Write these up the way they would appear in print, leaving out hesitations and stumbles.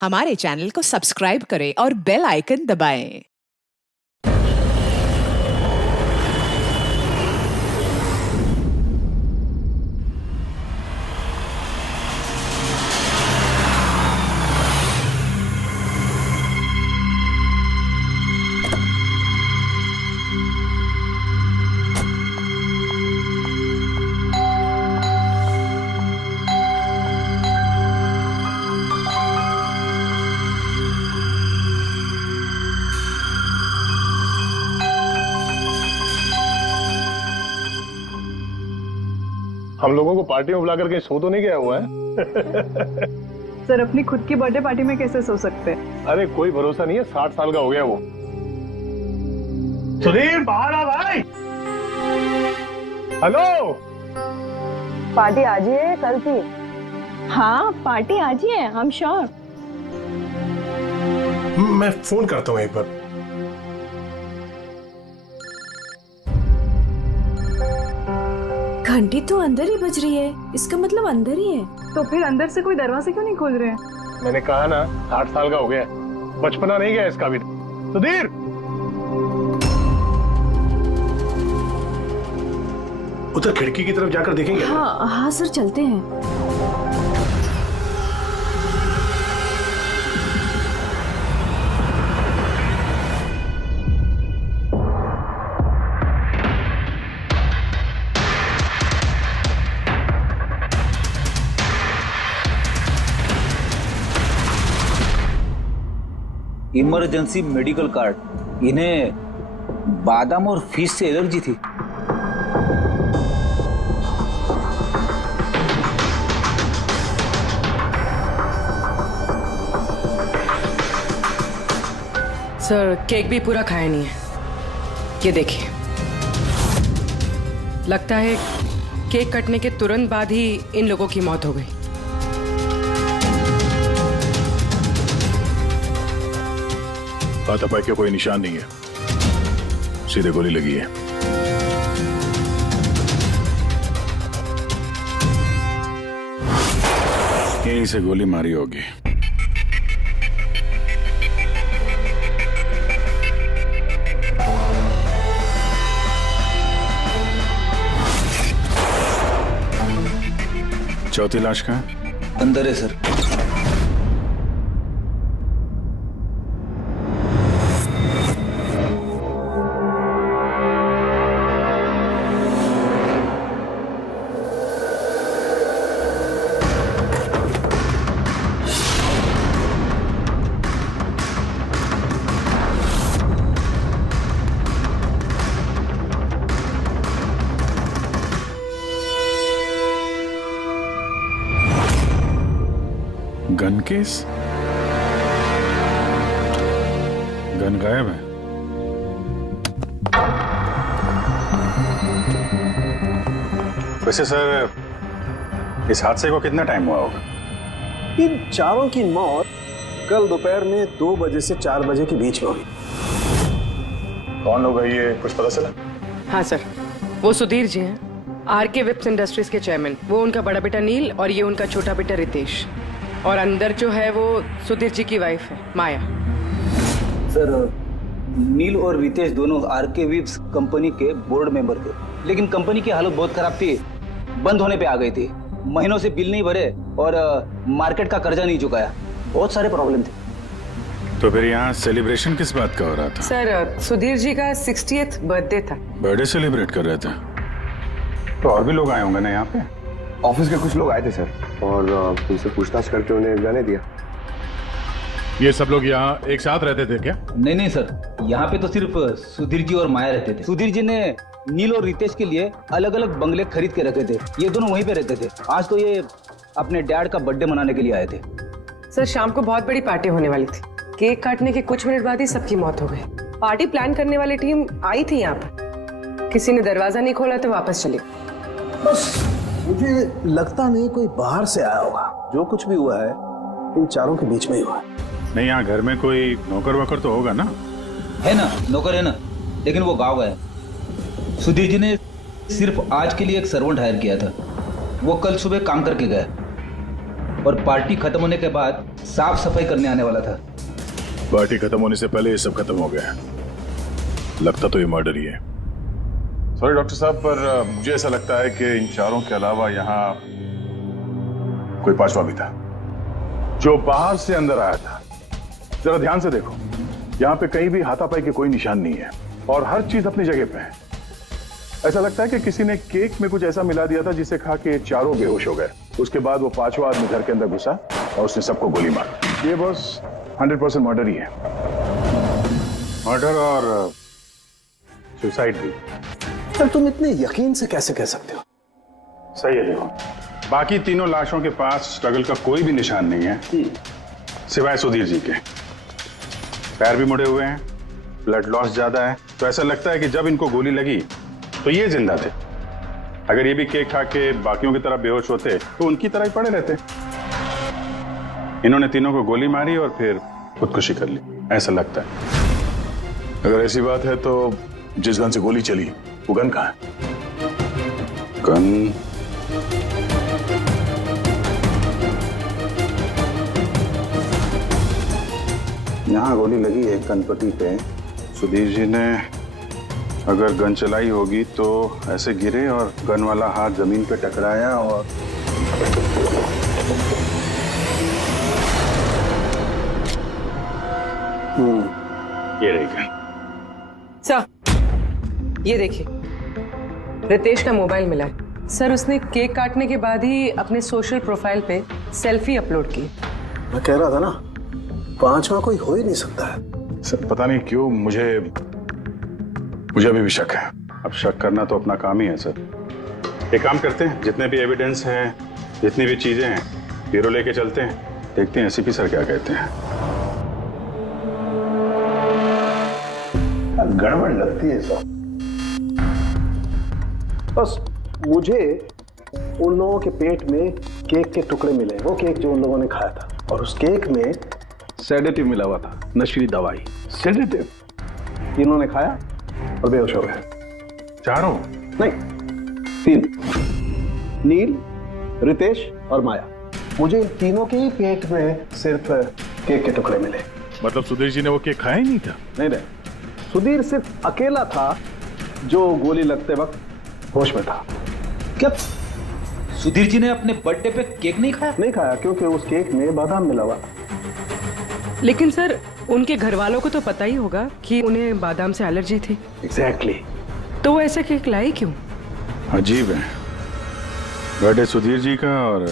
हमारे चैनल को सब्सक्राइब करें और बेल आइकन दबाएं। हम लोगों को पार्टी में बुलाकर कहीं सो तो नहीं गया हुआ है? सर अपनी खुद की बर्थडे पार्टी में कैसे सो सकते हैं? अरे कोई भरोसा नहीं है, 60 साल का हो गया वो। सुधीर बाहर आ भाई। हेलो, पार्टी आज ही है कल की? हाँ पार्टी आज ही है, I'm sure। मैं फोन करता हूँ एक बार। घंटी तो अंदर ही बज रही है, इसका मतलब अंदर ही है। तो फिर अंदर से कोई दरवाजे क्यों नहीं खोल रहे हैं? मैंने कहा ना 60 साल का हो गया, बचपना नहीं गया इसका भी। सुधीर, उधर खिड़की की तरफ जाकर देखेंगे। हाँ सर, चलते हैं। Emergency medical card. इन्हें बादाम और फिश से एलर्जी थी। सर केक भी पूरा खाया नहीं है, ये देखिए। लगता है केक कटने के तुरंत बाद ही इन लोगों की मौत हो गई। हाथापाई के कोई निशान नहीं है, सीधे गोली लगी है। यहीं से गोली मारी होगी। चौथी लाश कहाँ है? अंदर है सर। Gun case? गन गायब है। वैसे सर, इस हादसे को कितना टाइम हुआ होगा? इन चारों की मौत कल दोपहर में 2 बजे से 4 बजे के बीच में हुई। कौन होगा ये, कुछ पता चला? हाँ सर, वो सुधीर जी हैं, आरके विप्स इंडस्ट्रीज के चेयरमैन। वो उनका बड़ा बेटा नील और ये उनका छोटा बेटा रितेश। और अंदर जो है वो सुधीर जी की वाइफ है, माया। सर नील और रितेश दोनों आरके विप्स कंपनी के बोर्ड मेंबर थे, लेकिन कंपनी की हालत बहुत खराब थी, बंद होने पे आ गई थी। महीनों से बिल नहीं भरे और मार्केट का कर्जा नहीं चुकाया, बहुत सारे प्रॉब्लम थे। तो फिर यहाँ सेलिब्रेशन किस बात का हो रहा था? सर सुधीर जी का 60th बर्थडे था। बर्थडे सेलिब्रेट कर रहे थे? तो और भी लोग आए होंगे ना यहाँ पे? ऑफिस के कुछ लोग आए थे सर, और उनसे पूछताछ करके उन्हें जाने दिया। ये सब लोग यहाँ एक साथ रहते थे क्या? नहीं सर, यहाँ पे तो सिर्फ सुधीर जी और माया रहते थे। सुधीर जी ने नील और रितेश के लिए अलग अलग बंगले खरीद के रखे थे, ये दोनों वहीं पे रहते थे। आज तो ये अपने डैड का बर्थडे मनाने के लिए आए थे। सर शाम को बहुत बड़ी पार्टी होने वाली थी, केक काटने के कुछ मिनट बाद ही सबकी मौत हो गई। पार्टी प्लान करने वाली टीम आई थी यहाँ पर, किसी ने दरवाजा नहीं खोला तो वापस चली। बस मुझे लगता नहीं कोई बाहर से आया होगा। जो कुछ भी हुआ है इन चारों के बीच में ही हुआ है। नहीं, यहाँ घर में कोई नौकर वोकर तो होगा ना? है ना, नौकर है ना, लेकिन वो गाँव गया। सुधीर जी ने सिर्फ आज के लिए एक सर्वेंट हायर किया था, वो कल सुबह काम करके गया और पार्टी खत्म होने के बाद साफ सफाई करने आने वाला था। पार्टी खत्म होने से पहले ये सब खत्म हो गया। लगता तो ये मर्डर ही है। सॉरी डॉक्टर साहब, पर मुझे ऐसा लगता है कि इन चारों के अलावा यहाँ कोई पांचवा भी था जो बाहर से अंदर आया था। जरा ध्यान से देखो, यहाँ पे कहीं भी हाथापाई के कोई निशान नहीं है और हर चीज अपनी जगह पे है। ऐसा लगता है कि किसी ने केक में कुछ ऐसा मिला दिया था जिसे खा के चारों बेहोश हो गए। उसके बाद वो पांचवा आदमी घर के अंदर घुसा और उसने सबको गोली मारी। ये बस 100% मर्डर ही है। मर्डर और सुसाइड भी। पर तुम इतने यकीन से कैसे कह सकते हो? सही है। देखो, बाकी तीनों लाशों के पास स्ट्रगल का कोई भी निशान नहीं है सिवाय सुधीर जी के। पैर भी मुड़े हुए हैं, ब्लड लॉस ज्यादा है, तो ऐसा लगता है कि जब इनको गोली लगी तो ये जिंदा थे। अगर ये भी केक खा के बाकियों की तरह बेहोश होते तो उनकी तरह ही पड़े रहते। इन्होंने तीनों को गोली मारी और फिर खुदकुशी कर ली, ऐसा लगता है। अगर ऐसी बात है तो जिस गन से गोली चली वो गन कहाँ है? गन यहाँ गोली लगी है कनपटी पे। सुधीर जी ने अगर गन चलाई होगी तो ऐसे गिरे और गन वाला हाथ जमीन पे टकराया और ये रही गन। सर, ये देखिए, रितेश का मोबाइल मिला है। सर, उसने केक काटने के बाद ही अपने सोशल प्रोफाइल पे सेल्फी अपलोड की। मैं कह रहा था ना, पांचवा कोई हो ही नहीं सकता है। सर पता नहीं क्यों मुझे अभी भी शक है। अब शक करना तो अपना काम ही है सर। एक काम करते हैं, जितने भी एविडेंस हैं, जितनी भी चीजें हैं, ब्यूरो लेके चलते हैं, देखते हैं एसीपी सर क्या कहते हैं। गड़बड़ लगती है सब। बस मुझे उन लोगों के पेट में केक के टुकड़े मिले, वो केक जो उन लोगों ने खाया था, और उस केक में सेडेटिव मिला हुआ था, नशीली दवाई। सेडेटिव इन्होंने खाया और बेहोश हो गए। चारों? नहीं, 3, नील, रितेश और माया। मुझे इन तीनों के ही पेट में सिर्फ केक के टुकड़े मिले। मतलब सुधीर जी ने वो केक खाया ही नहीं था? नहीं, सुधीर सिर्फ अकेला था जो गोली लगते वक्त होश में था। क्या सुधीर जी ने अपने बर्थडे पे केक नहीं खाया? नहीं खाया, क्योंकि उस केक में बादाम मिला हुआ था। लेकिन सर, उनके घर वालों को तो पता ही होगा कि उन्हें बादाम से एलर्जी थी। एग्जैक्टली। तो वो ऐसा केक लाए क्यों? अजीब है, बर्थडे सुधीर जी का और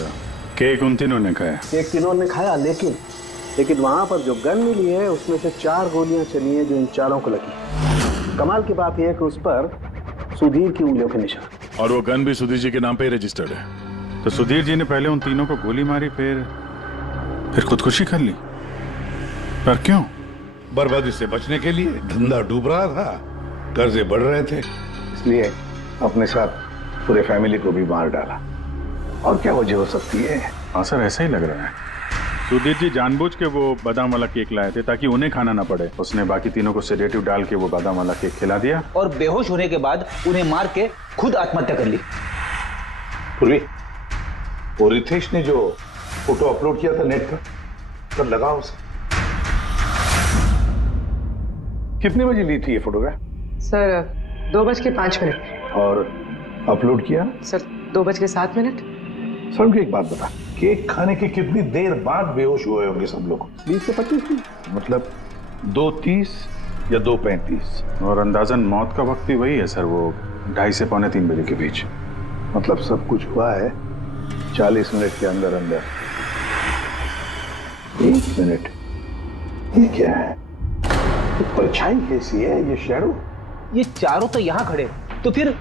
केक उन तीनों ने खाया। केक तीनों ने खाया, लेकिन वहां पर जो गन मिली है उसमें से 4 गोलियां चली हैं जो इन चारों को लगी। कमाल की बात यह है कि उस पर सुधीर की उंगलियों के निशान, और वो गन भी सुधीर जी के नाम पे ही रजिस्टर्ड है। तो सुधीर जी ने पहले उन तीनों को गोली मारी, फिर खुदकुशी कर ली। पर क्यों? बर्बादी से बचने के लिए। धंधा डूब रहा था, कर्जे बढ़ रहे थे, इसलिए अपने साथ पूरे फैमिली को भी मार डाला। और क्या वजह हो सकती है? हाँ सर, ऐसा ही लग रहा है। सुधीर जी जानबूझ के वो बादाम वाला केक लाए थे ताकि उन्हें खाना ना पड़े। उसने बाकी तीनों को सेडेटिव डाल के वो बादाम वाला केक खिला दिया और बेहोश होने के बाद उन्हें मार के खुद आत्महत्या कर ली। पूर्वी, वो रितेश ने जो फोटो अपलोड किया था नेट पर, तब लगा उसे। कितने बजे ली थी ये फोटोग्राफ? सर 2:05। और अपलोड किया? सर 2:07। सर मुझे एक बात बता, केक खाने के कितनी देर बाद बेहोश हुए होंगे सब लोग? 20 से 25 मिनट, मतलब 2:30 या 2:35। और अंदाजन मौत का वक्त भी वही है सर, वो 2:30 से 2:45 बजे के बीच। मतलब सब कुछ हुआ है 40 मिनट के अंदर अंदर। 1 मिनट, ये क्या है? ये परछाई कैसी है? ये शैडो? ये चारों तो यहाँ खड़े, तो फिर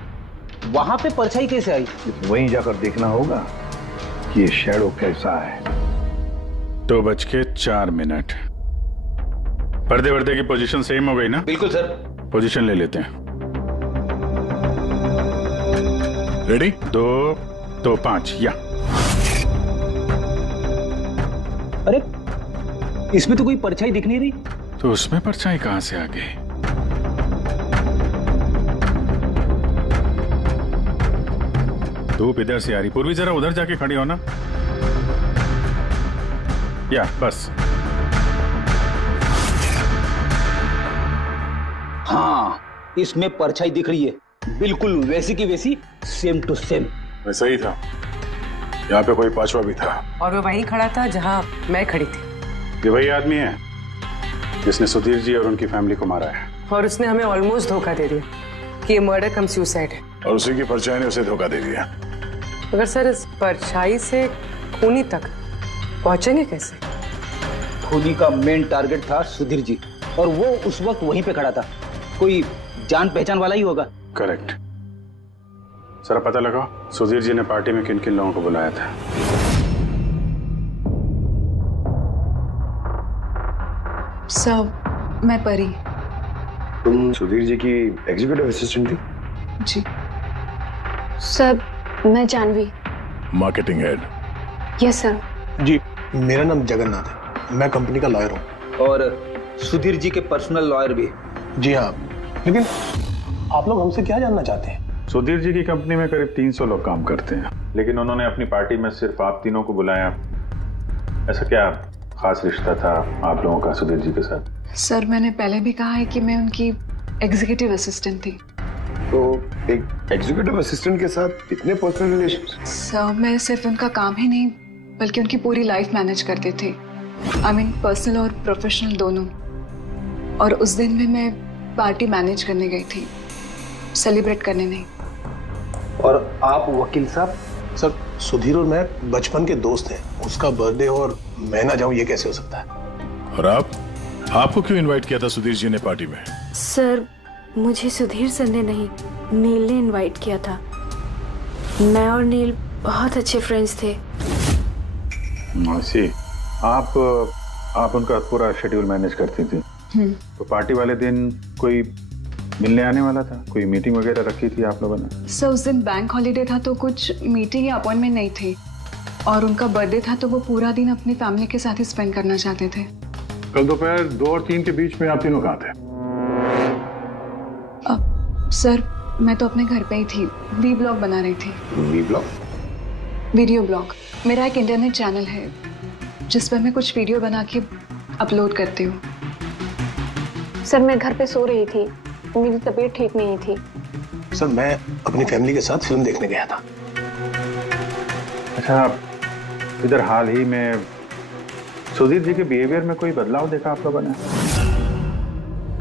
वहां पे परछाई कैसे आई? वहीं जाकर देखना होगा कि ये शैडो कैसा है। 2:04। पर्दे वर्दे की पोजीशन सेम हो गई ना? बिल्कुल सर। पोजीशन ले लेते हैं। रेडी? 2, 2, 5 या। अरे इसमें तो कोई परछाई दिख नहीं रही। तो उसमें परछाई कहां से आ गई? धूप इधर से आ रही। पूर्वी जरा उधर जाके खड़ी हो ना। या बस। हाँ, इसमें परछाई दिख रही है, बिल्कुल वैसी की वैसी, सेम टू सेम। वैसा ही था, यहाँ पे कोई पांचवा भी था। और वो वहीं खड़ा था जहाँ मैं खड़ी थी। ये वही आदमी है जिसने सुधीर जी और उनकी फैमिली को मारा है। और उसने हमें ऑलमोस्ट धोखा दे दिया कि ये मर्डर कम सुसाइड है। और उसी की परछाई ने उसे धोखा दे दिया। मगर सर, इस परछाई से खूनी तक पहुंचेंगे कैसे? खूनी का मेन टारगेट था सुधीर जी, और वो उस वक्त वहीं पे खड़ा था। कोई जान पहचान वाला ही होगा। करेक्ट। सर पता लगाओ सुधीर जी ने पार्टी में किन किन लोगों को बुलाया था। सर, मैं परी। तुम सुधीर जी की एग्जीक्यूटिव असिस्टेंट थी? जी सर, मैं Janhvi. Marketing head. Yes sir. जी, मेरा नाम जगन्नाथ है, मैं कंपनी का लॉयर हूँ। और सुधीर जी के पर्सनल लॉयर भी। जी हाँ, लेकिन आप लोग हमसे क्या जानना चाहते हैं? सुधीर जी की कंपनी में करीब 300 लोग काम करते हैं, लेकिन उन्होंने अपनी पार्टी में सिर्फ आप तीनों को बुलाया। ऐसा क्या खास रिश्ता था आप लोगों का सुधीर जी के साथ? सर, मैंने पहले भी कहा है कि मैं उनकी एग्जीक्यूटिव असिस्टेंट थी। तो एक एग्जीक्यूटिव असिस्टेंट के साथ इतने पर्सनल रिलेशंस? सर, मैं सिर्फ उनका काम ही नहीं बल्कि उनकी पूरी लाइफ मैनेज करते थे। आई मीन पर्सनल और प्रोफेशनल दोनों। और उस दिन में मैं पार्टी मैनेज करने गई थी, सेलिब्रेट करने नहीं। और आप वकील साहब? सर, सुधीर और मैं बचपन के दोस्त हैं। उसका बर्थडे और मैं ना जाऊं, ये कैसे हो सकता है? और आपको क्यों इनवाइट किया था सुधीर जी ने पार्टी में? सर, मुझे सुधीर सर ने नहीं, नील ने इनवाइट किया था। मैं और नील बहुत अच्छे फ्रेंड्स थे। सी, आप उनका पूरा शेड्यूल मैनेज करती थी। तो पार्टी वाले दिन कोई मिलने आने वाला था? कोई मीटिंग वगैरह रखी थी आप लोगों ने? सर, उस दिन बैंक हॉलीडे था तो कुछ मीटिंग या अपॉइंटमेंट नहीं थी। और उनका बर्थडे था तो वो पूरा दिन अपनी फैमिली के साथ ही स्पेंड करना चाहते थे। कल दोपहर 2 और 3 के बीच में आप तीनों कहाँ थे? सर, मैं तो अपने घर पे ही थी, वी ब्लॉग बना रही थी। V blog? Video blog. मेरा एक इंटरनेट चैनल है जिस पर मैं कुछ वीडियो बना के अपलोड करती हूँ। सर, मैं घर पे सो रही थी, मेरी तबीयत ठीक नहीं थी। सर, मैं अपनी फैमिली के साथ फिल्म देखने गया था। अच्छा, इधर हाल ही में सुधीर जी के बिहेवियर में कोई बदलाव देखा आप लोगों ने?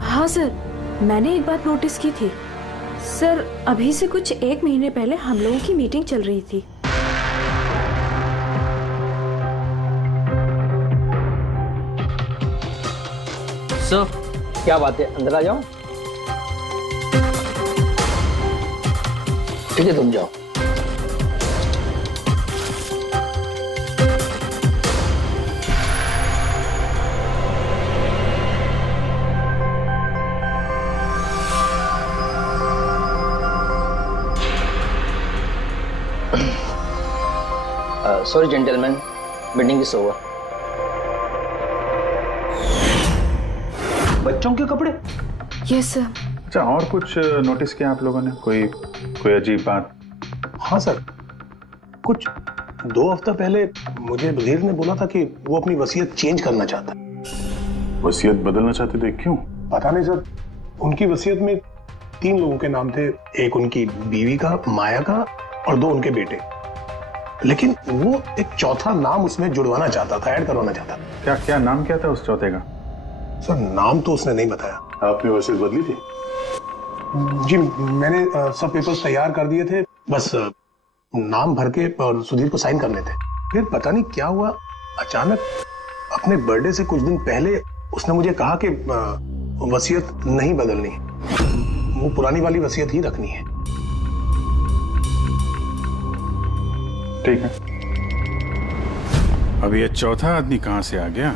हाँ सर, मैंने एक बात नोटिस की थी। सर, अभी से कुछ 1 महीने पहले हम लोगों की मीटिंग चल रही थी। सर, क्या बात है, अंदर आ जाओ। ठीक है, तुम जाओ। Sorry gentleman, meeting is over. बच्चों के कपड़े? Yes sir. अच्छा, और कुछ नोटिस किया आप लोगों ने? कोई अजीब बात? हाँ सर, कुछ 2 हफ्ता पहले मुझे सुधीर ने बोला था कि वो अपनी वसीयत चेंज करना चाहता है। वसीयत बदलना चाहते थे? क्यों? पता नहीं सर, उनकी वसीयत में 3 लोगों के नाम थे। एक उनकी बीवी का, माया का, और 2 उनके बेटे। लेकिन वो एक चौथा नाम उसमें जुड़वाना चाहता था, ऐड करवाना चाहता था। क्या नाम क्या था उस चौथे का? सर, नाम तो उसने नहीं बताया। आपने वसीयत बदली थी? जी, मैंने सब पेपर्स तैयार कर दिए थे, बस नाम भर के और सुधीर को साइन करने थे। फिर पता नहीं क्या हुआ, अचानक अपने बर्थडे से कुछ दिन पहले उसने मुझे कहा कि वसीयत नहीं बदलनी, वो पुरानी वाली वसीयत ही रखनी है। ठीक है, अब ये चौथा आदमी कहां से आ गया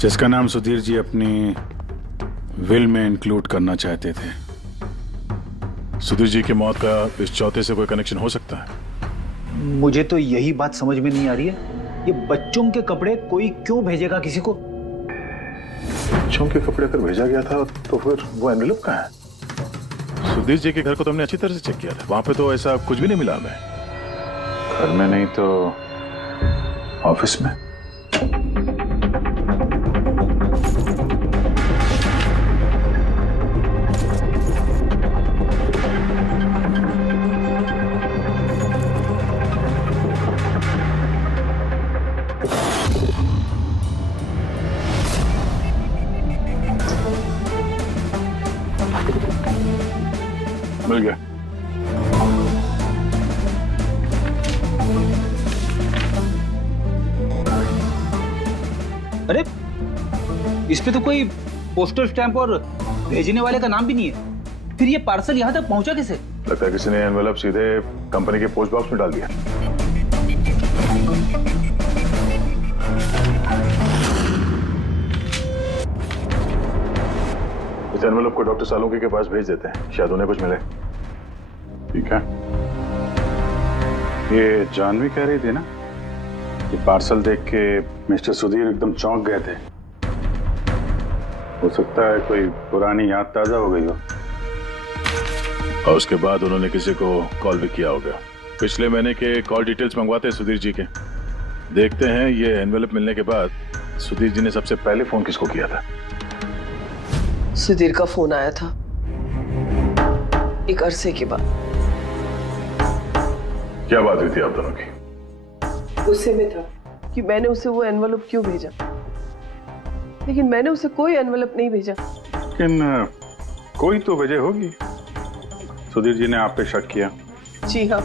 जिसका नाम सुधीर जी अपनी विल में इंक्लूड करना चाहते थे? सुधीर जी की मौत का इस चौथे से कोई कनेक्शन हो सकता है? मुझे तो यही बात समझ में नहीं आ रही है, ये बच्चों के कपड़े कोई क्यों भेजेगा किसी को? बच्चों के कपड़े अगर भेजा गया था तो फिर वो एनवेलप कहाँ है? सुधीर जी के घर को तो हमने अच्छी तरह से चेक किया था, वहां पे तो ऐसा कुछ भी नहीं मिला हमें। घर में नहीं तो ऑफिस में। अरे इस पे तो कोई पोस्टल स्टैंप और भेजने वाले का नाम भी नहीं है। फिर ये पार्सल यहाँ तक पहुंचा कैसे? लगता है किसी ने एनवेलप सीधे कंपनी के पोस्ट बॉक्स में डाल दिया। इस एनवेलप को डॉक्टर सालुंके के पास भेज देते हैं, शायद उन्हें कुछ मिले। ठीक है। ये जानवी कह रही थी ना कि पार्सल देख के मिस्टर सुधीर एकदम चौंक गए थे। हो सकता है कोई पुरानी याद ताजा हो गई हो। और उसके बाद उन्होंने किसी को कॉल भी किया होगा। पिछले महीने के कॉल डिटेल्स मंगवाते हैं सुधीर जी के। देखते हैं ये एनवेलप मिलने के बाद सुधीर जी ने सबसे पहले फोन किसको किया था। सुधीर का फोन आया था एक अरसे के बाद। क्या बात हुई थी आप दोनों की? गुस्से में था कि मैंने उसे वो एनवेलप क्यों भेजा, लेकिन मैंने उसे कोई एनवेलप नहीं भेजा। लेकिन कोई तो वजह होगी। सुधीर जी ने आप पे शक किया। जी हाँ,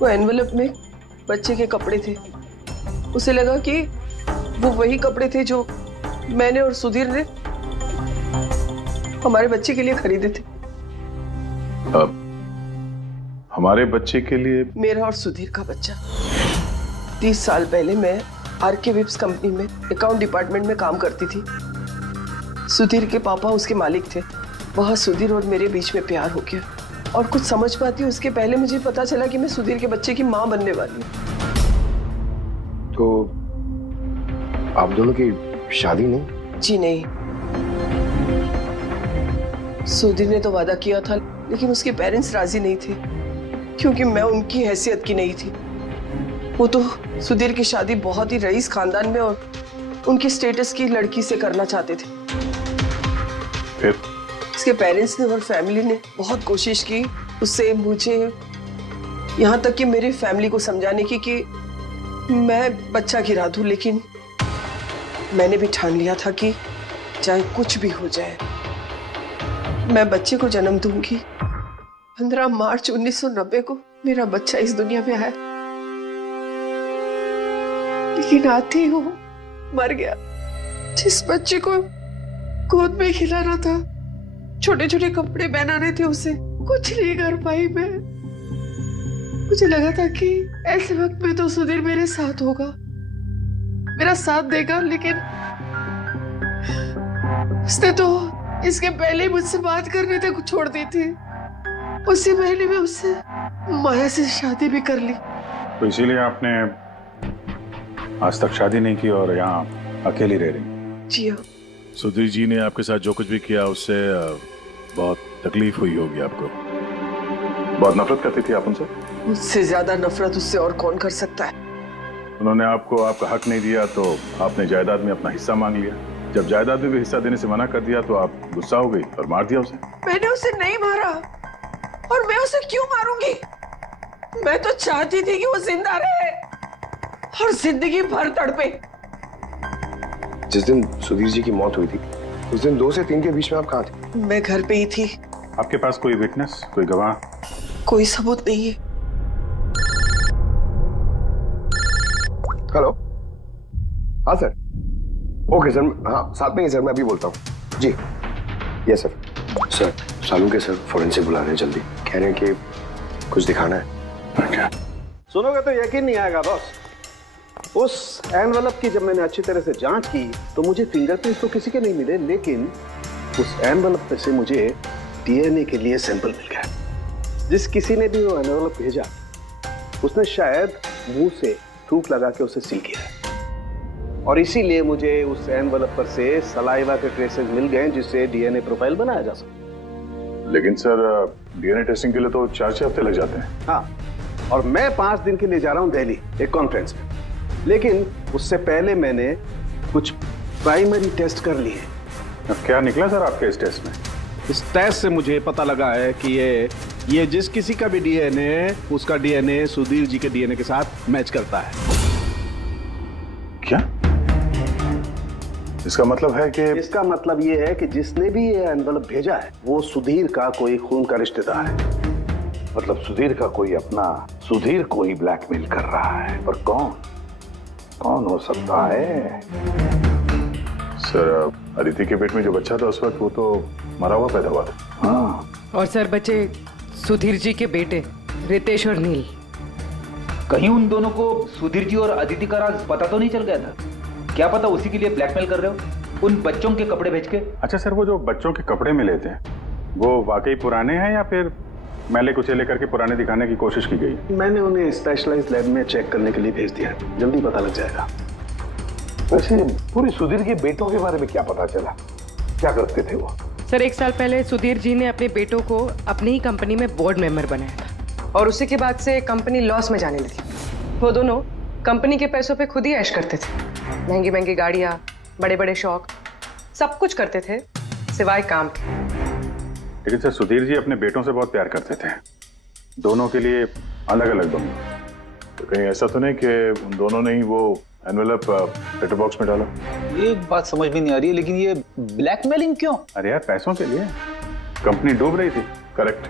वो एनवेलप में बच्चे के कपड़े थे। उसे लगा कि वो वही कपड़े थे जो मैंने और सुधीर ने हमारे बच्चे के लिए खरीदे थे। अब हमारे बच्चे के लिए? मेरा और सुधीर का बच्चा। 30 साल पहले मैं आरके विप्स कंपनी में अकाउंट डिपार्टमेंट में काम करती थी। सुधीर के पापा उसके मालिक थे। वहां सुधीर और मेरे बीच में प्यार हो गया और कुछ समझ पाती उसके पहले मुझे पता चला कि मैं सुधीर के बच्चे की मां बनने वाली हूँ। तो आप दोनों की शादी नहीं? जी नहीं। सुधीर ने तो वादा किया था, लेकिन उसके पेरेंट्स राजी नहीं थे क्योंकि मैं उनकी हैसियत की नहीं थी। वो तो सुधीर की शादी बहुत ही रईस खानदान में और उनके स्टेटस की लड़की से करना चाहते थे। फिर उसके पेरेंट्स ने और फैमिली ने बहुत कोशिश की उससे, मुझे, यहाँ तक कि मेरी फैमिली को समझाने की कि मैं बच्चा गिरा दूं, लेकिन मैंने भी ठान लिया था कि चाहे कुछ भी हो जाए मैं बच्चे को जन्म दूंगी। 15 मार्च 1990 को मेरा बच्चा इस दुनिया में आया, लेकिन आते ही वो मर गया। जिस बच्चे को गोद में खिलाना था, छोटे छोटे कपड़े पहनाने थे, उसे कुछ नहीं कर पाई मैं। मुझे लगा था कि ऐसे वक्त में तो सुधीर मेरे साथ होगा, मेरा साथ देगा, लेकिन उसने तो इसके पहले ही मुझसे बात करने तक छोड़ दी थी। उसी महीने में उससे माया से शादी भी कर ली। तो इसीलिए आपने आज तक शादी नहीं की और यहाँ अकेली रह रही? जी हाँ। सुधीर जी ने आपके साथ जो कुछ भी किया उससे बहुत तकलीफ हुई होगी आपको। बहुत नफरत करती थी आप उनसे? मुझसे ज्यादा नफरत उससे और कौन कर सकता है। उन्होंने आपको आपका हक नहीं दिया तो आपने जायदाद में अपना हिस्सा मांग लिया। जब जायदाद में भी हिस्सा देने से मना कर दिया तो आप गुस्सा हो गई और मार दिया उसे। मैंने उसे नहीं मारा, और मैं उसे क्यों मारूंगी? मैं तो चाहती थी कि वो जिंदा रहे और जिंदगी भर तड़पे। जिस दिन सुधीर जी की मौत हुई थी उस दिन 2 से 3 के बीच में आप कहाँ थे? मैं घर पे ही थी। आपके पास कोई विटनेस, कोई गवाह? कोई सबूत नहीं है। हेलो, हाँ सर। ओके सर, हाँ साथ में ही सर, मैं अभी बोलता हूँ। जी yes sir. Sir Salunke sir forensic बुला रहे हैं, जल्दी कह रहे हैं कि कुछ दिखाना है। सुनोगे तो यकीन नहीं आएगा बॉस। उस एनवेलप की जब मैंने अच्छी तरह से जांच की तो मुझे फिंगरप्रिंट्स तो किसी के नहीं मिले, लेकिन उस एनवेलप में से मुझे डीएनए के लिए सैंपल मिल गया। जिस किसी ने भी वो एनवेलप भेजा उसने शायद मुंह से थूक लगा के उसे सील किया है, और इसीलिए मुझे उस एनवेलप पर से सलाइवा के ट्रेसेस मिल गए जिससे डीएनए प्रोफाइल बनाया जा सकता। लेकिन सर डीएनए टेस्टिंग के लिए तो 4-6 हफ्ते लग जाते हैं। हाँ, और मैं 5 दिन के लिए जा रहा हूँ दिल्ली एक कॉन्फ्रेंस में, लेकिन उससे पहले मैंने कुछ प्राइमरी टेस्ट कर लिए। क्या निकला सर आपके इस टेस्ट में? इस टेस्ट से मुझे पता लगा है कि ये जिस किसी का भी डीएनए, उसका डीएनए सुधीर जी के डीएनए के साथ मैच करता है। क्या? इसका मतलब है कि? इसका मतलब ये है कि जिसने भी ये एनवेलप भेजा है वो सुधीर का कोई खून का रिश्तेदार है। मतलब सुधीर का कोई अपना सुधीर को ही ब्लैकमेल कर रहा है। पर कौन हो सकता है? सर अदिति के पेट में जो बच्चा था उस वक्त वो तो मरा हुआ पैदा हुआ था। हाँ, और सर बच्चे सुधीर जी के बेटे रितेश और नील। कहीं उन दोनों को सुधीर जी और अदिति का राज पता तो नहीं चल गया था? क्या पता उसी के लिए ब्लैकमेल कर रहे हो उन बच्चों के कपड़े बेच के। अच्छा सर, वो जो बच्चों के कपड़े मिले थे वो वाकई पुराने हैं या फिर मैले कुचेले करके पुराने दिखाने की कोशिश की गई? मैंने उन्हें स्पेशलाइज्ड लैब में चेक करने के लिए भेज दिया, जल्दी पता लग जाएगा। वैसे पूरी सुधीर के बेटों के बारे में क्या पता चला? क्या करते थे वो? सर 1 साल पहले सुधीर जी ने अपने बेटों को अपनी ही कंपनी में बोर्ड मेंबर बनाया था और उसी के बाद से कंपनी लॉस में जाने लगी। वो दोनों कंपनी के पैसों पे खुद ही ऐश करते थे, महंगी महंगी गाड़ियाँ, बड़े बड़े शौक, सब कुछ करते थे सिवाय काम के। लेकिन सर सुधीर जी अपने बेटों से बहुत प्यार करते थे, दोनों के लिए अलग अलग बंगले। तो कहीं ऐसा तो नहीं कि उन दोनों ने ही वो एनवेलप लेटर बॉक्स में डाला? ये बात समझ में नहीं आ रही है, लेकिन ये ब्लैकमेलिंग क्यों? अरे यार पैसों के लिए, कंपनी डूब रही थी। करेक्ट।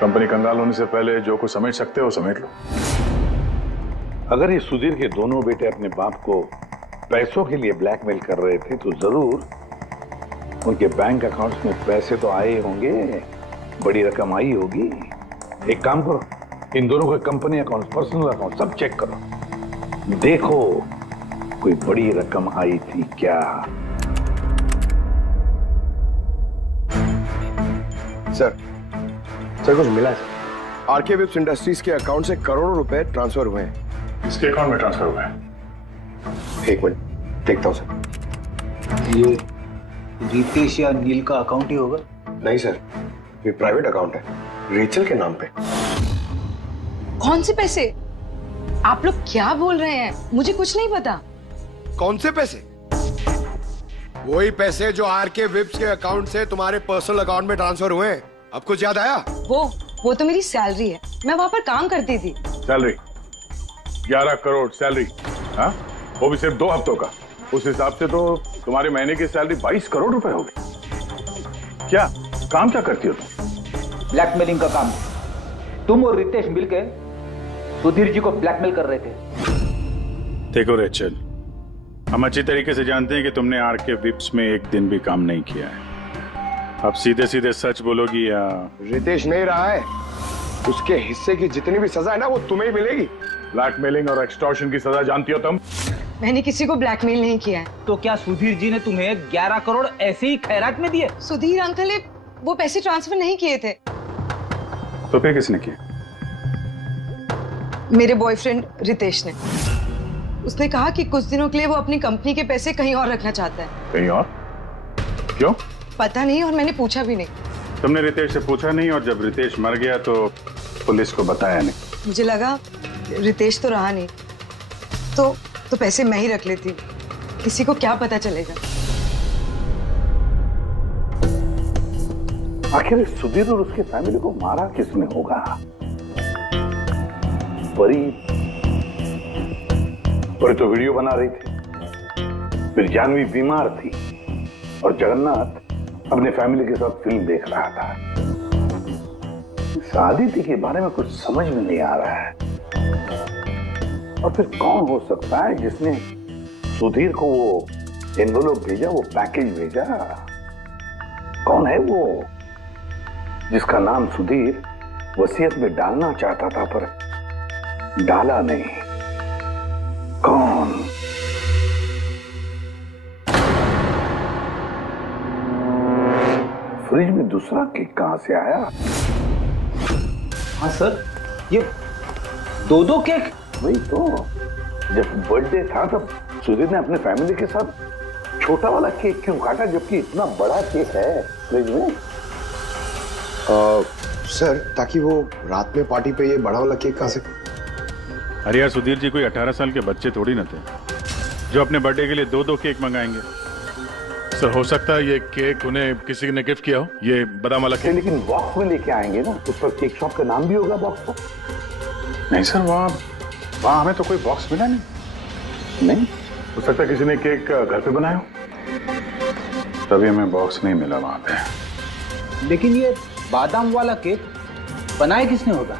कंपनी कंगाल होने से पहले जो कुछ समेट सकते हो समेट लो। अगर ये सुधीर के दोनों बेटे अपने बाप को पैसों के लिए ब्लैकमेल कर रहे थे तो जरूर उनके बैंक अकाउंट्स में पैसे तो आए होंगे, बड़ी रकम आई होगी। एक काम करो, इन दोनों के कंपनी अकाउंट, पर्सनल अकाउंट सब चेक करो, देखो कोई बड़ी रकम आई थी क्या। सर कुछ मिला है? आरके वेब्स इंडस्ट्रीज के अकाउंट से करोड़ों रुपए ट्रांसफर हुए हैं। इसके अकाउंट में ट्रांसफर हुआ है? एक मिनट देखता हूं सर। ये रितेश या नील का अकाउंट ही होगा? नहीं सर, ये प्राइवेट अकाउंट है, रेचल के नाम पे। कौन से पैसे? आप लोग क्या बोल रहे हैं? मुझे कुछ नहीं पता। कौन से पैसे? वही पैसे जो आरके वेब्स के अकाउंट से तुम्हारे पर्सनल अकाउंट में ट्रांसफर हुए हैं। अब कुछ याद आया? वो तो मेरी सैलरी है, मैं वहां पर काम करती थी। Salary 11 crore salary? हाँ, वो भी सिर्फ 2 हफ्तों का। उस हिसाब से तो तुम्हारे महीने की सैलरी 22 करोड़ रुपए होगी। क्या काम क्या करती हो तुम? ब्लैकमेलिंग का काम। तुम और रितेश मिलकर सुधीर जी को ब्लैकमेल कर रहे थे। देखो रेचल, हम अच्छी तरीके से जानते हैं कि तुमने आरके विप्स में एक दिन भी काम नहीं किया है। अब सीधे सीधे सच बोलोगी या? रितेश नहीं रहा है, उसके हिस्से की जितनी भी सजा है ना वो तुम्हें ही मिलेगी। ब्लैकमेलिंग और एक्सटॉर्शन की सजा जानती हो तुम? मैंने किसी को ब्लैकमेल नहीं किया है। तो क्या सुधीर जी ने तुम्हें 11 करोड़ ऐसे ही खैरात में दिए? सुधीर अंकल ने वो पैसे ट्रांसफर नहीं किए थे। तो फिर किसने किया? मेरे बॉयफ्रेंड रितेश ने। उसने कहा कि कुछ दिनों के लिए वो अपनी कंपनी के पैसे कहीं और रखना चाहता है। कहीं और? क्यों? पता नहीं, और मैंने पूछा भी नहीं। तुमने रितेश से पूछा नहीं, और जब रितेश मर गया तो पुलिस को बताया नहीं? मुझे लगा रितेश तो रहा नहीं, तो पैसे मैं ही रख लेती, किसी को क्या पता चलेगा। आखिर सुधीर और उसके फैमिली को मारा किसने होगा? परी तो वीडियो बना रही थी, फिर जानवी बीमार थी और जगन्नाथ अपने फैमिली के साथ फिल्म देख रहा था। आदित्य के बारे में कुछ समझ में नहीं आ रहा है। और फिर कौन हो सकता है जिसने सुधीर को वो एनवेलप भेजा, वो पैकेज भेजा? कौन है वो जिसका नाम सुधीर वसीयत में डालना चाहता था पर डाला नहीं? कौन? फ्रिज में दूसरा केक कहां से आया? हाँ सर, ये 2 केक। वही तो, जब बर्थडे था तब सुधीर ने अपने फैमिली के साथ छोटा वाला केक क्यों काटा, जबकि इतना बड़ा केक है फ्रिज में? सर, ताकि वो रात में पार्टी पे ये बड़ा वाला केक खा सके। अरे यार, सुधीर जी कोई 18 साल के बच्चे थोड़ी ना थे जो अपने बर्थडे के लिए 2 केक मंगाएंगे। सर, हो सकता है ये केक उन्हें किसी ने गिफ्ट किया हो, ये बादाम वाला केक। लेकिन बॉक्स में लेके आएंगे ना, उस पर केक शॉप का नाम भी होगा बॉक्स पर। नहीं सर, वहाँ हमें तो कोई बॉक्स मिला नहीं। हो सकता है किसी ने केक घर पे बनाया हो, तभी हमें बॉक्स नहीं मिला वहाँ पे। लेकिन ये बादाम वाला केक बनाया किसने होगा?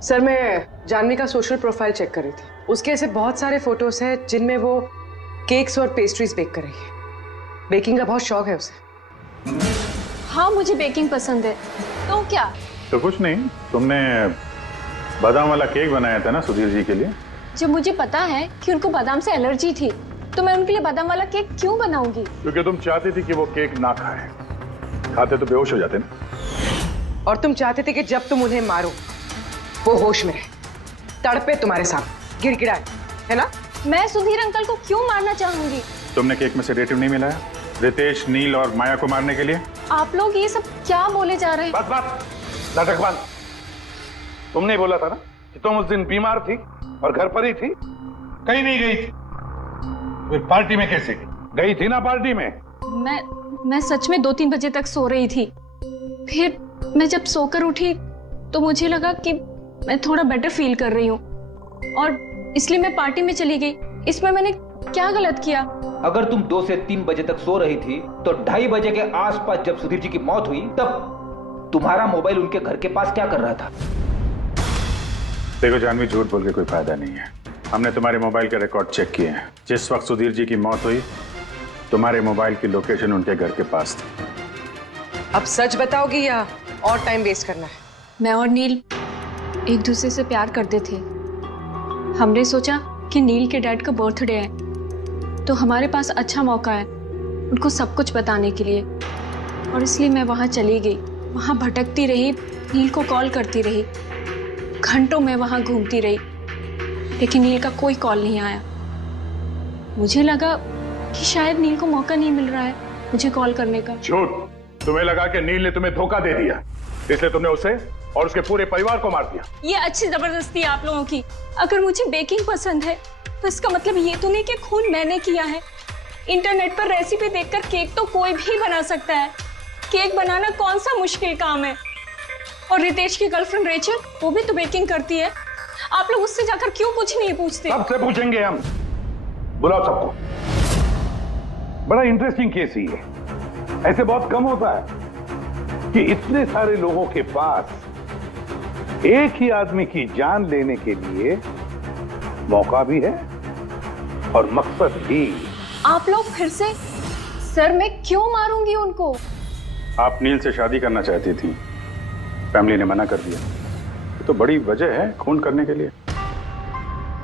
सर, मैं जानवी का सोशल प्रोफाइल चेक कर रही थी। उसके ऐसे बहुत सारे फोटोज हैं जिनमें वो केक्स और पेस्ट्रीज बेक कर रही है। बेकिंग का बहुत शौक है उसे। हाँ, मुझे बेकिंग पसंद है। तो क्या? तो कुछ नहीं, तुमने बादाम वाला केक बनाया था ना सुधीर जी के लिए। जब मुझे पता है कि उनको बादाम से एलर्जी थी तो मैं उनके लिए बादाम वाला केक क्यों बनाऊंगी? क्योंकि तुम चाहती थी कि वो केक ना खाए, खाते तो बेहोश हो जाते ना। और तुम चाहते थे कि जब तुम उन्हें मारो वो होश में रहे, तड़पे तुम्हारे सामने, गिड़गिड़ाए, है ना? मैं सुधीर अंकल को क्यों मारना चाहूंगी? तुमने केक में सेडेटिव नहीं मिलाया रितेश, नील और माया को मारने के लिए? आप लोग ये सब क्या बोले जा रहे हैं? बस बस, नाटक बंद। तुमने बोला था ना कि तुम उस दिन बीमार थी और घर पर ही थी, कहीं नहीं गई थी। फिर पार्टी में कैसे गई थी? ना पार्टी में। मैं सच में 2-3 बजे तक सो रही थी। फिर मैं जब सोकर उठी तो मुझे लगा कि मैं थोड़ा बेटर फील कर रही हूँ और इसलिए मैं पार्टी में चली गई। इसमें मैंने क्या गलत किया? अगर तुम 2 से 3 बजे तक सो रही थी तो 2:30 बजे के आसपास जब सुधीर जी की मौत हुई तब तुम्हारा मोबाइल उनके घर के पास क्या कर रहा था? देखो जानवी, झूठ बोल के कोई फायदा नहीं है। हमने तुम्हारे मोबाइल के रिकॉर्ड चेक किए हैं। जिस वक्त सुधीर जी की मौत हुई तुम्हारे मोबाइल की लोकेशन उनके घर के पास थी। अब सच बताओगी या और टाइम वेस्ट करना है? मैं और नील एक दूसरे से प्यार करते थे। हमने सोचा कि नील के डैड का बर्थडे है तो हमारे पास अच्छा मौका है उनको सब कुछ बताने के लिए, और इसलिए मैं वहाँ चली गई। वहाँ भटकती रही, नील को कॉल करती रही, घंटों में वहाँ घूमती रही, लेकिन नील का कोई कॉल नहीं आया। मुझे लगा कि शायद नील को मौका नहीं मिल रहा है मुझे कॉल करने का। झूठ! तुम्हें लगा कि नील ने तुम्हें धोखा दे दिया, इसलिए तुमने उसे और उसके पूरे परिवार को मार दिया। ये अच्छी जबरदस्ती है आप लोगों की। अगर मुझे बेकिंग पसंद है तो इसका मतलब ये तो नहीं कि खून मैंने किया है। इंटरनेट पर रेसिपी देखकर केक तो कोई भी बना सकता है। केक बनाना कौन सा मुश्किल काम है? और रितेश की गर्लफ्रेंड रेचल, वो भी तो बेकिंग करती है। आप लोग उससे जाकर क्यों कुछ नहीं पूछते? सबसे पूछेंगे हम, बुलाओ सबको। बड़ा इंटरेस्टिंग केस ही है। ऐसे बहुत कम होता है कि इतने सारे लोगों के पास एक ही आदमी की जान लेने के लिए मौका भी है और मकसद भी। आप लोग फिर से? सर मैं क्यों मारूंगी उनको? आप नील से शादी करना चाहती थी, फैमिली ने मना कर दिया। ये तो बड़ी वजह है खून करने के लिए।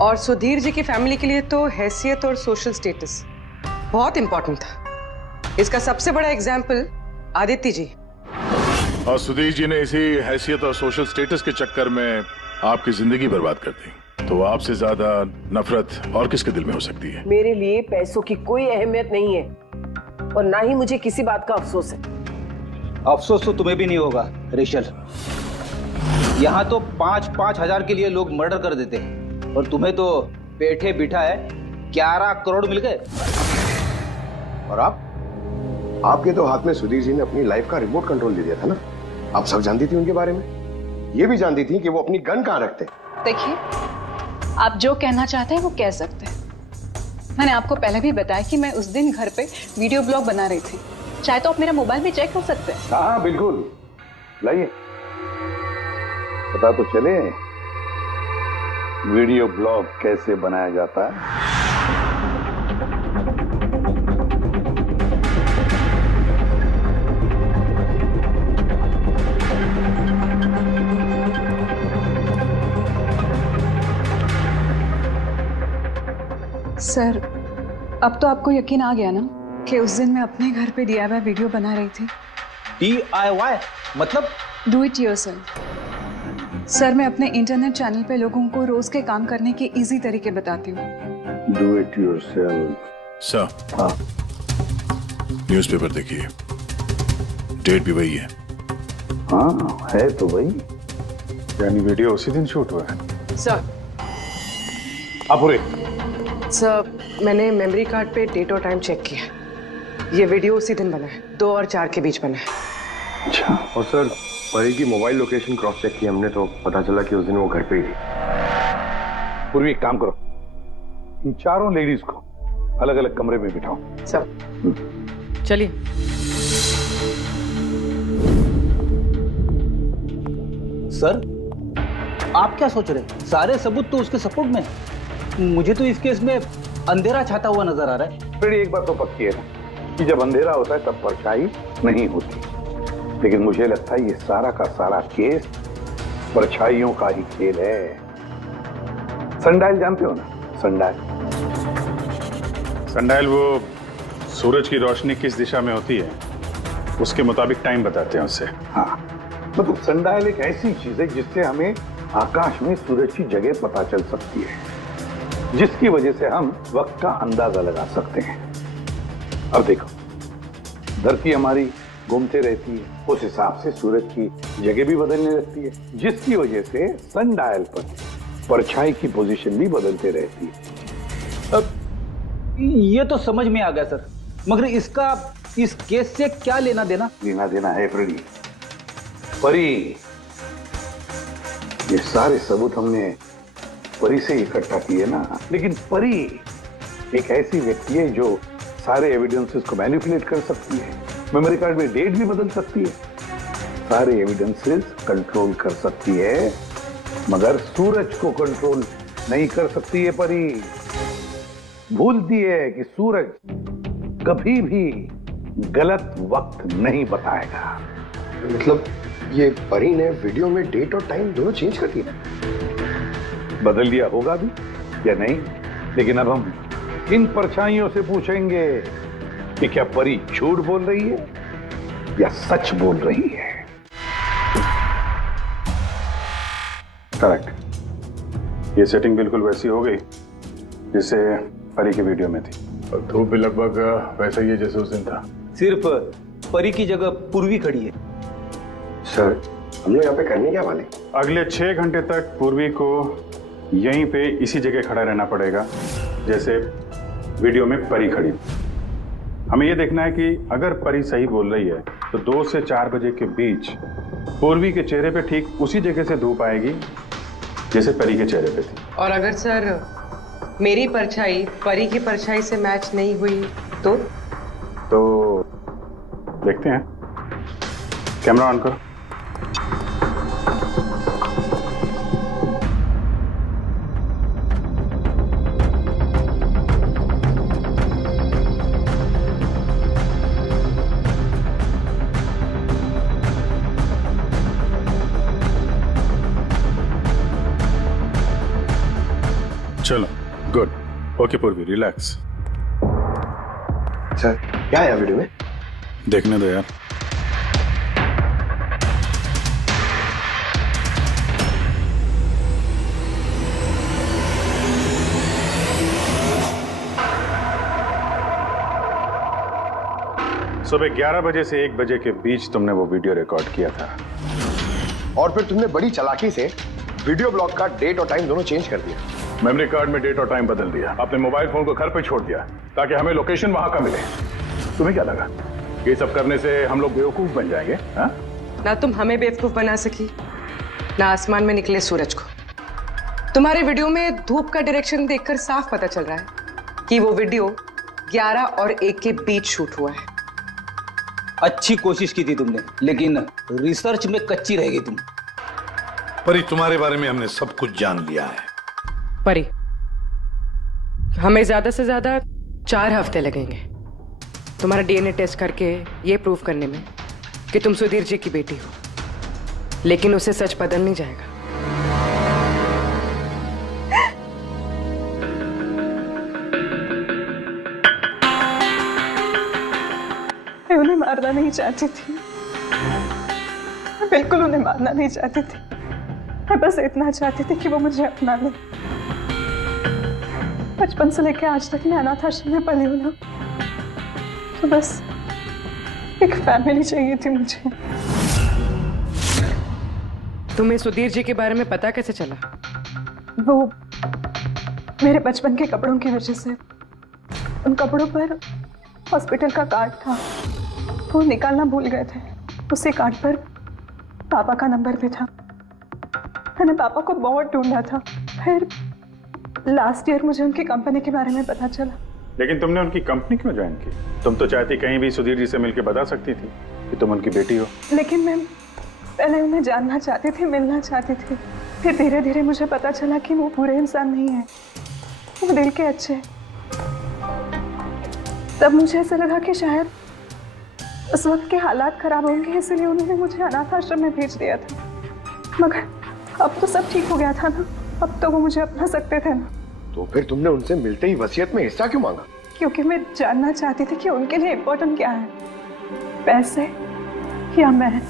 और सुधीर जी की फैमिली के लिए तो हैसियत और सोशल स्टेटस बहुत इंपॉर्टेंट था। इसका सबसे बड़ा एग्जाम्पल आदित्य जी। और सुधीर जी ने इसी हैसियत और सोशल स्टेटस के चक्कर में आपकी जिंदगी बर्बाद कर दी। तो आपसे ज्यादा नफरत और किसके दिल में हो सकती है? मेरे लिए पैसों की कोई अहमियत नहीं है और ना ही मुझे किसी बात का अफसोस है। अफसोस तो तुम्हें भी नहीं होगा रेशल। यहाँ तो 5-5 हजार के लिए लोग मर्डर कर देते हैं और तुम्हें तो बैठे बिठाए 11 करोड़ मिल गए। और आपके तो हाथ में सुधीर जी ने अपनी लाइफ का रिमोट कंट्रोल दे दिया था ना। आप सब जानती थी उनके बारे में, ये भी जानती थी कि वो अपनी गन कहाँ रखते। देखिए, आप जो कहना चाहते हैं वो कह सकते हैं। मैंने आपको पहले भी बताया कि मैं उस दिन घर पे वीडियो ब्लॉग बना रही थी। चाहे तो आप मेरा मोबाइल भी चेक कर सकते हैं। हाँ बिल्कुल, लाइए, पता तो चले वीडियो ब्लॉग कैसे बनाया जाता है। सर, अब तो आपको यकीन आ गया ना कि उस दिन मैं अपने घर पे DIY वीडियो बना रही थी। DIY मतलब? Do it yourself. सर, मैं अपने इंटरनेट चैनल पे लोगों को रोज के काम करने के इजी तरीके बताती हूँ। Do it yourself. सर, हाँ, न्यूज़पेपर देखिए, डेट भी वही है। हाँ है तो वही, यानी वीडियो उसी दिन शूट हुआ है। सर, अपुरे सर, मैंने मेमोरी कार्ड पे डेट और टाइम चेक किया। ये वीडियो उसी दिन बना है, 2 और 4 के बीच बना है। अच्छा। और सर, परी की मोबाइल लोकेशन क्रॉस चेक की हमने तो पता चला कि उस दिन वो घर पे ही थी। पूर्वी एक काम करो, इन चारों लेडीज को अलग अलग कमरे में बिठाओ। सर चलिए। सर, आप क्या सोच रहे हैं? सारे सबूत तो उसके सपोर्ट में है। मुझे तो इस केस में अंधेरा छाता हुआ नजर आ रहा है। फिर एक बात तो पक्की है ना कि जब अंधेरा होता है तब परछाई नहीं होती, लेकिन मुझे लगता है ये सारा का सारा केस परछाइयों का ही खेल है। सनडायल जानते हो ना? सनडायल सनडायल वो सूरज की रोशनी किस दिशा में होती है उसके मुताबिक टाइम बताते हैं उससे। हाँ, मतलब सनडायल एक ऐसी चीज है जिससे हमें आकाश में सूरज की जगह पता चल सकती है, जिसकी वजह से हम वक्त का अंदाजा लगा सकते हैं। अब देखो, धरती हमारी घूमते रहती है, उस हिसाब से सूरज की जगह भी बदलने लगती है, जिसकी वजह से सनडायल पर परछाई की पोजीशन भी बदलते रहती है। अब ये तो समझ में आ गया सर, मगर इसका इस केस से क्या लेना देना? लेना देना है फ्रेडी। परी, ये सारे सबूत हमने परी से इकट्ठा किए ना, लेकिन परी एक ऐसी व्यक्ति है जो सारे एविडेंसेस को मैनिपुलेट कर सकती है, मेमोरी कार्ड में डेट भी बदल सकती है, सारे एविडेंसेस कंट्रोल कर सकती है, मगर सूरज को कंट्रोल नहीं कर सकती है। परी भूलती है कि सूरज कभी भी गलत वक्त नहीं बताएगा। मतलब ये परी ने वीडियो में डेट और टाइम दोनों चेंज कर दिया? बदल दिया होगा भी या नहीं, लेकिन अब हम इन परछाइयों से पूछेंगे कि क्या परी झूठ बोल रही है या सच बोल रही है। करेक्ट, ये सेटिंग बिल्कुल वैसी हो गई जैसे परी की वीडियो में थी, और धूप भी लगभग वैसा ही है जैसे उस दिन था। सिर्फ परी की जगह पूर्वी खड़ी है। सर, हम लोग यहाँ पे करने क्या वाले? अगले 6 घंटे तक पूर्वी को यहीं पे इसी जगह खड़ा रहना पड़ेगा जैसे वीडियो में परी खड़ी। हमें यह देखना है कि अगर परी सही बोल रही है तो 2 से 4 बजे के बीच पूर्वी के चेहरे पे ठीक उसी जगह से धूप आएगी जैसे परी के चेहरे पे थी। और अगर सर मेरी परछाई परी की परछाई से मैच नहीं हुई तो देखते हैं। कैमरा ऑन करो। चलो, गुड। ओके पूर्वी, रिलैक्स। सर, क्या है वीडियो में? देखने दो यार। सुबह 11 बजे से 1 बजे के बीच तुमने वो वीडियो रिकॉर्ड किया था, और फिर तुमने बड़ी चालाकी से वीडियो ब्लॉग का डेट और टाइम दोनों चेंज कर दिया। मेमोरी कार्ड में डेट और टाइम बदल दिया, अपने मोबाइल फोन को घर पे छोड़ दिया ताकि हमें लोकेशन वहां का मिले। तुम्हें क्या लगा ये सब करने से हम लोग बेवकूफ बन जाएंगे? हा? ना तुम हमें बेवकूफ बना सकी, ना आसमान में निकले सूरज को। तुम्हारे वीडियो में धूप का डायरेक्शन देखकर साफ पता चल रहा है कि वो वीडियो 11 और 1 के बीच शूट हुआ है। अच्छी कोशिश की थी तुमने, लेकिन रिसर्च में कच्ची रह गई तुम। परी, तुम्हारे बारे में हमने सब कुछ जान लिया है। परी, हमें ज्यादा से ज्यादा 4 हफ्ते लगेंगे तुम्हारा डीएनए टेस्ट करके ये प्रूव करने में कि तुम सुधीर जी की बेटी हो, लेकिन उसे सच बदल नहीं जाएगा। मैं उन्हें मारना नहीं चाहती थी, मैं बिल्कुल उन्हें मारना नहीं चाहती थी। मैं बस इतना चाहती थी कि वो मुझे अपना ले। बचपन से लेकर आज तक मैं अनाथ आश्रम में पली हूँ ना, तो बस एक फैमिली चाहिए थी मुझे। तुम्हें सुधीर जी के बारे में पता कैसे चला? वो मेरे बचपन के कपड़ों की वजह से, उन कपड़ों पर हॉस्पिटल का कार्ड था, वो निकालना भूल गए थे। उसी कार्ड पर पापा का नंबर भी था। मैंने पापा को बहुत ढूंढा था, फिर लास्ट ईयर मुझे उनकी कंपनी के बारे में पता चला। लेकिन तुमने उनकी कंपनी क्यों ज्वाइन की? तुम तो चाहती कहीं भी सुधीर जी से मिलकर बता सकती थी कि तुम उनकी बेटी हो। लेकिन मैं पहले उन्हें जानना चाहती थी, मिलना चाहती थी। फिर धीरे धीरे मुझे पता चला कि वो पूरे इंसान नहीं है, वो दिल के अच्छे हैं। तब मुझे ऐसा लगा कि शायद उस वक्त के हालात खराब होंगे, इसलिए उन्होंने मुझे अनाथ आश्रम में भेज दिया था। मगर अब तो सब ठीक हो गया था ना, अब तो वो मुझे अपना सकते थे ना। तो फिर तुमने उनसे मिलते ही वसीयत में हिस्सा क्यों मांगा? क्योंकि मैं जानना चाहती थी कि उनके लिए इम्पोर्टेंट क्या है, पैसे या मैं।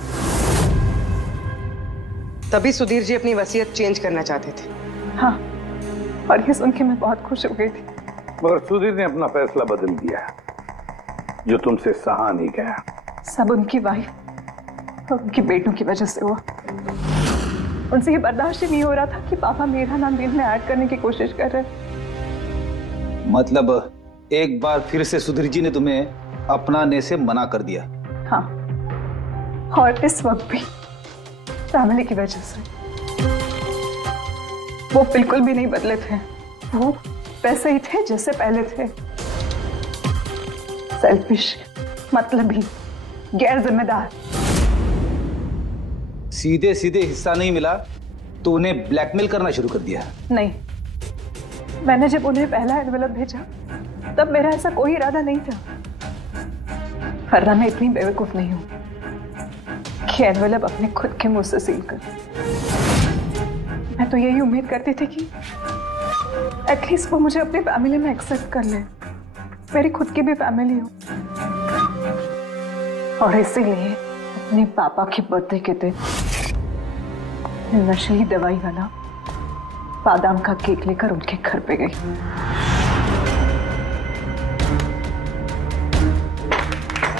तभी सुधीर जी अपनी वसीयत चेंज करना चाहते थे। हाँ, और ये सुन के मैं बहुत खुश हो गई थी। मगर सुधीर ने अपना फैसला बदल दिया, जो तुमसे सहा नहीं गया। सब उनकी वाइफ और उनके बेटों की वजह से हुआ। उनसे ये बर्दाश्त ही नहीं हो रहा था कि पापा मेरा नाम बिल में ऐड करने की कोशिश कर रहे। मतलब एक बार फिर से सुधीर जी ने तुम्हें अपनाने से मना कर दिया? हाँ, और इस वक्त भी फैमिली की वजह से। वो बिल्कुल भी नहीं बदले थे, वो वैसे ही थे जैसे पहले थे। सेल्फिश, मतलबी, गैर जिम्मेदार। सीधे सीधे हिस्सा नहीं मिला तो उन्हें ब्लैकमेल करना शुरू कर दिया? नहीं, मैंने जब उन्हें पहला एनवेलप भेजा तब मेरा ऐसा कोई इरादा नहीं था। वरना मैं इतनी बेवकूफ नहीं हूं कि एनवेलप अपने खुद के मुंह से सील कर। मैं तो यही उम्मीद करती थी कि एटलीस्ट वो मुझे अपनी फैमिली में एक्सेप्ट कर ले, मेरी खुद की भी फैमिली हो। और इसीलिए अपने पापा के बर्थडे के दिन नशीली दवाई वाला बादाम का केक लेकर उनके घर पे गई।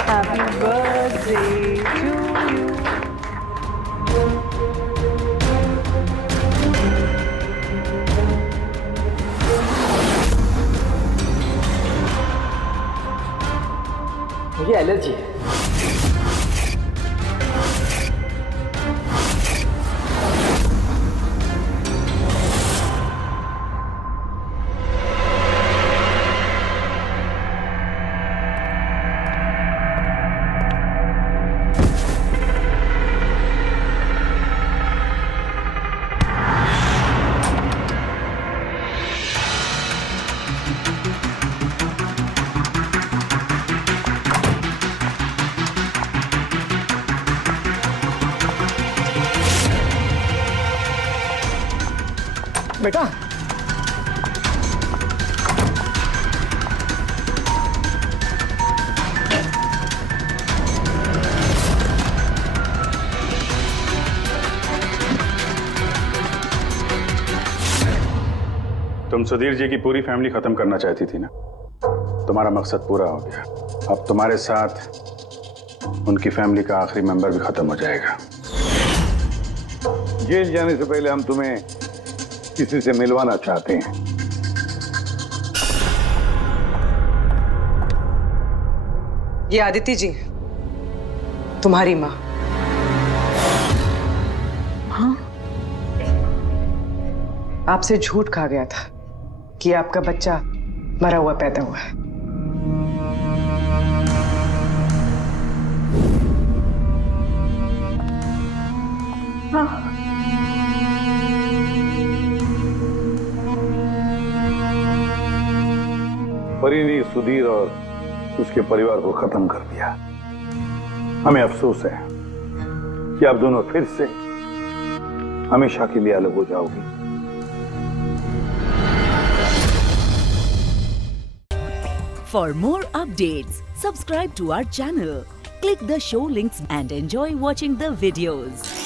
Happy birthday to you. मुझे एलर्जी है। बेटा, तुम सुधीर जी की पूरी फैमिली खत्म करना चाहती थी ना, तुम्हारा मकसद पूरा हो गया। अब तुम्हारे साथ उनकी फैमिली का आखिरी मेंबर भी खत्म हो जाएगा। जेल जाने से पहले हम तुम्हें किसी से मिलवाना चाहते हैं। ये आदिति जी, तुम्हारी माँ। हाँ? आपसे झूठ कहा गया था कि आपका बच्चा मरा हुआ पैदा हुआ है। हाँ। परी ने सुधीर और उसके परिवार को खत्म कर दिया। हमें अफसोस है कि आप दोनों फिर से हमेशा के लिए अलग हो जाओगी। For more updates, subscribe to our channel, click the show links and enjoy watching the videos.